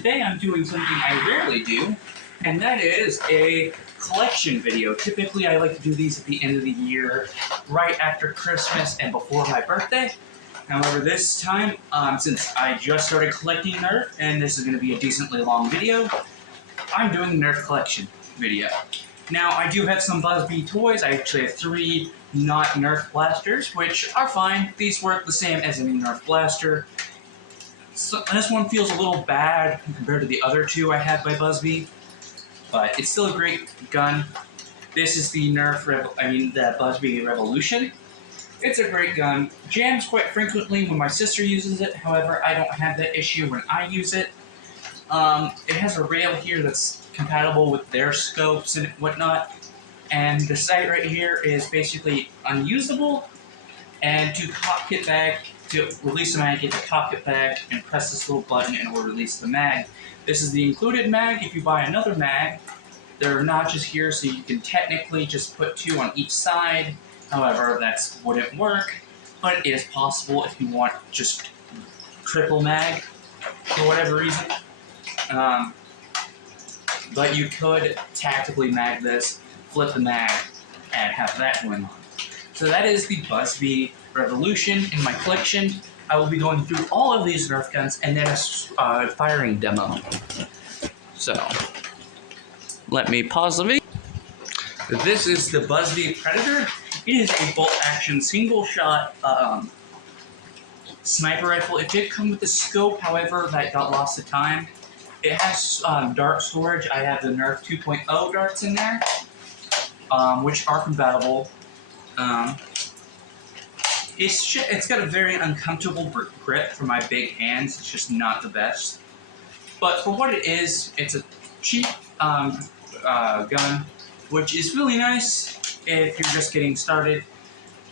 today I'm doing something I rarely do, and that is a collection video. Typically I like to do these at the end of the year, right after Christmas and before my birthday. However, this time, since I just started collecting Nerf, and this is going to be a decently long video, I'm doing the Nerf collection video. Now, I do have some Busby toys. I actually have 3 not Nerf blasters, which are fine. These work the same as any Nerf blaster. So, this one feels a little bad compared to the other 2 I had by Busby, but it's still a great gun. This is the the Busby Revolution. It's a great gun. Jams quite frequently when my sister uses it. However, I don't have that issue when I use it. It has a rail here that's compatible with their scopes and whatnot. And the sight right here is basically unusable. And to cock it back, to release the mag, you have to cock it back and press this little button and it will release the mag. This is the included mag. If you buy another mag, there are notches here, so you can technically just put 2 on each side. However, that wouldn't work, but it is possible if you want just triple mag for whatever reason. But you could tactically mag this, flip the mag, and have that going on. So that is the Busby Revolution in my collection. I will be going through all of these Nerf guns and then a firing demo. So, let me pause the video. This is the Busby Predator. It is a bolt-action, single-shot sniper rifle. It did come with a scope, however, that got lost to time. It has dart storage. I have the Nerf 2.0 darts in there, which are compatible. It's got a very uncomfortable grip for my big hands. It's just not the best. But for what it is, it's a cheap gun, which is really nice if you're just getting started.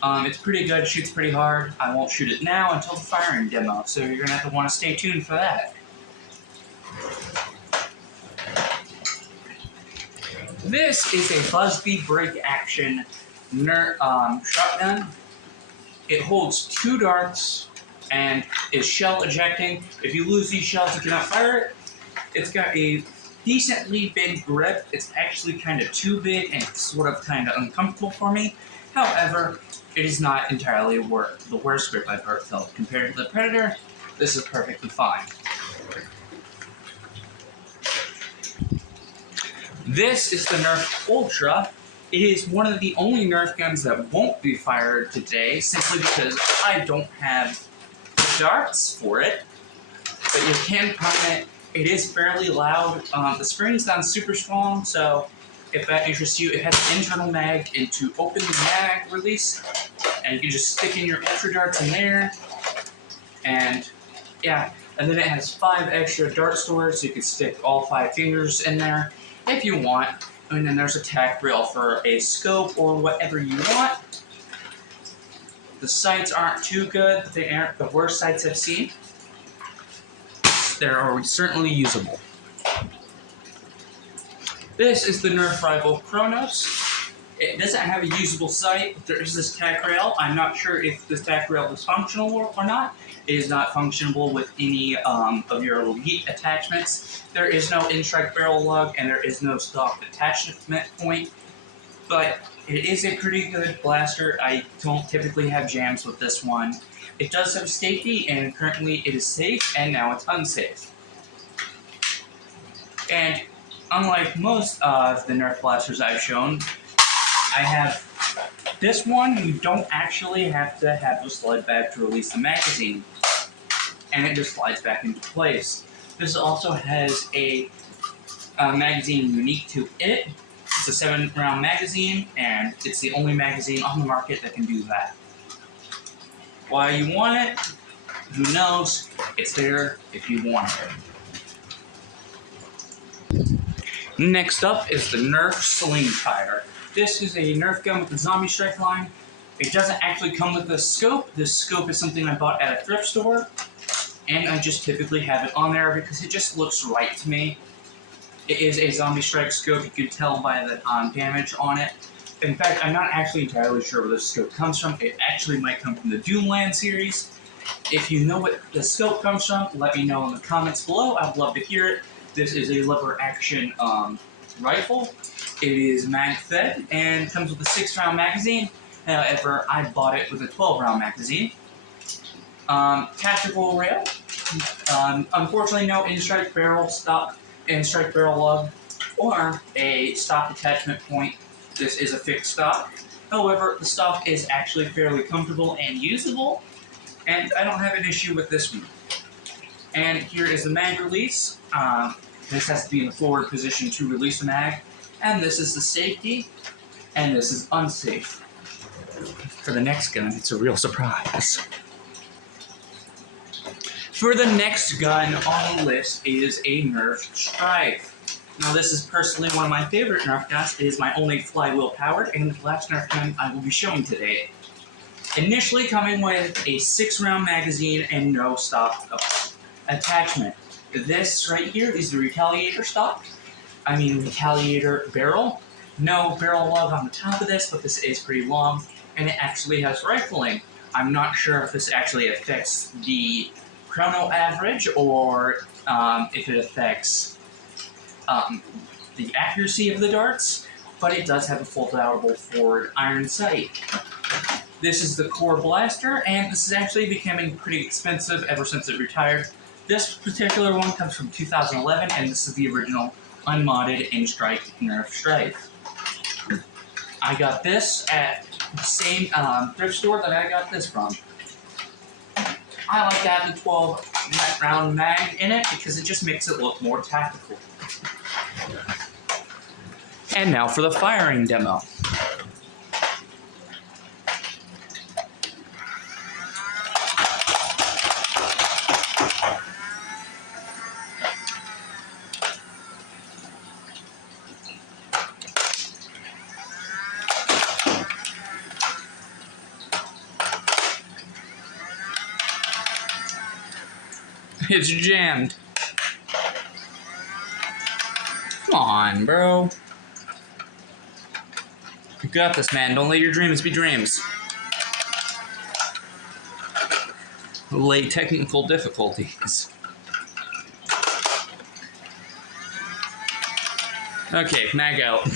It's pretty good, shoots pretty hard. I won't shoot it now until the firing demo, so you're gonna have to want to stay tuned for that. This is a Busby break action shotgun. It holds 2 darts and is shell ejecting. If you lose these shells, you cannot fire it. It's got a decently big grip. It's actually kind of too big and it's sort of kind of uncomfortable for me. However, it is not entirely the worst grip I've ever felt. Compared to the Predator, this is perfectly fine. This is the Nerf Ultra. It is one of the only Nerf guns that won't be fired today, simply because I don't have the darts for it. But you can prime it. It is fairly loud. The spring's not super strong, so if that interests you, it has an internal mag and to open the mag release, and you can just stick in your Ultra darts in there. And yeah, and then it has 5 extra dart storage, so you can stick all 5 fingers in there if you want. And then there's a tack rail for a scope or whatever you want. The sights aren't too good, but they aren't the worst sights I've seen. They're certainly usable. This is the Nerf Rival Chronos. It doesn't have a usable sight, but there is this tack rail. I'm not sure if this tack rail is functional or not. It is not functionable with any of your elite attachments. There is no in-strike barrel lug, and there is no stock attachment point. But it is a pretty good blaster. I don't typically have jams with this one. It does have safety, and currently it is safe, and now it's unsafe. And unlike most of the Nerf blasters I've shown, I have this one. You don't actually have to have the slide back to release the magazine, and it just slides back into place. This also has a magazine unique to it. It's a 7-round magazine, and it's the only magazine on the market that can do that. Why you want it? Who knows? It's there if you want it. Next up is the Nerf Sling Fire. This is a Nerf gun with the Zombie Strike line. It doesn't actually come with a scope. This scope is something I bought at a thrift store, and I just typically have it on there because it just looks right to me. It is a Zombie Strike scope. You can tell by the damage on it. In fact, I'm not actually entirely sure where this scope comes from. It actually might come from the Doomland series. If you know what the scope comes from, let me know in the comments below. I'd love to hear it. This is a lever action rifle. It is mag fed and comes with a 6-round magazine. However, I bought it with a 12-round magazine. Tactical rail. Unfortunately, no in-strike barrel stock, in-strike barrel lug, or a stock attachment point. This is a fixed stock. However, the stock is actually fairly comfortable and usable, and I don't have an issue with this one. And here is the mag release. This has to be in the forward position to release the mag. And this is the safety, and this is unsafe. For the next gun, it's a real surprise. For the next gun on the list is a nerf Strife. Now this is personally one of my favorite nerf guns. It is my only flywheel powered and the last nerf gun I will be showing today. Initially coming with a 6-round magazine and no stock attachment. This right here is the Retaliator stock. Retaliator barrel. No barrel lug on the top of this, but this is pretty long, and it actually has rifling. I'm not sure if this actually affects the chrono average or if it affects the accuracy of the darts, but it does have a full tolerable forward iron sight. This is the core blaster, and this is actually becoming pretty expensive ever since it retired. This particular one comes from 2011, and this is the original unmodded in-strike nerf Strife. I got this at the same thrift store that I got this from. I like to have the 12-round mag in it because it just makes it look more tactical. And now for the firing demo. It's jammed. Come on, bro. You got this, man. Don't let your dreams be dreams. Late technical difficulties. Okay, mag out.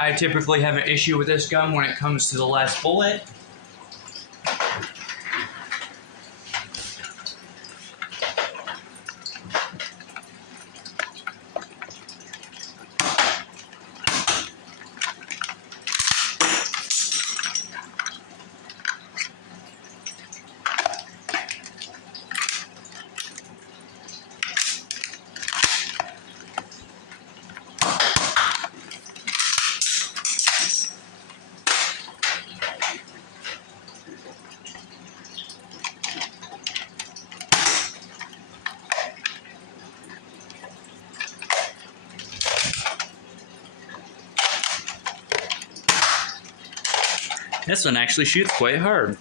I typically have an issue with this gun when it comes to the last bullet. This one actually shoots quite hard.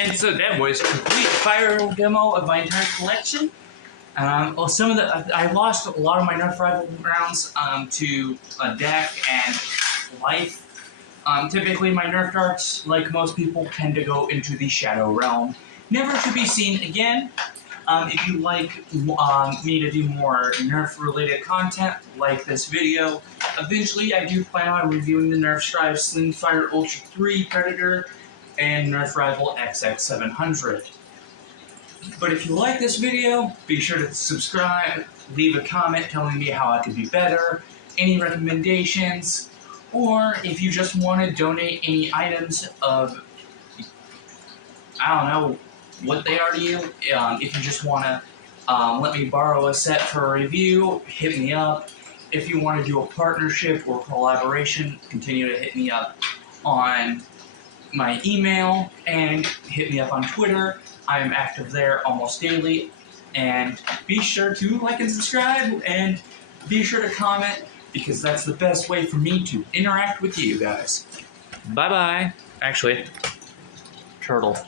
And so that was a complete fire demo of my entire collection. Well, I lost a lot of my Nerf rifle rounds to a deck and life. Typically, my Nerf darts, like most people, tend to go into the Shadow Realm, never to be seen again. If you'd like me to do more Nerf-related content, like this video, eventually I do plan on reviewing the Nerf Strive Slimfire Ultra 3 Predator and Nerf Rifle XX700. But if you like this video, be sure to subscribe, leave a comment telling me how I could be better, any recommendations, or if you just want to donate any items of, I don't know what they are to you. If you just want to let me borrow a set for a review, hit me up. If you want to do a partnership or collaboration, continue to hit me up on my email and hit me up on Twitter. I am active there almost daily. And be sure to like and subscribe, and be sure to comment, because that's the best way for me to interact with you guys. Bye-bye. Actually, turtle.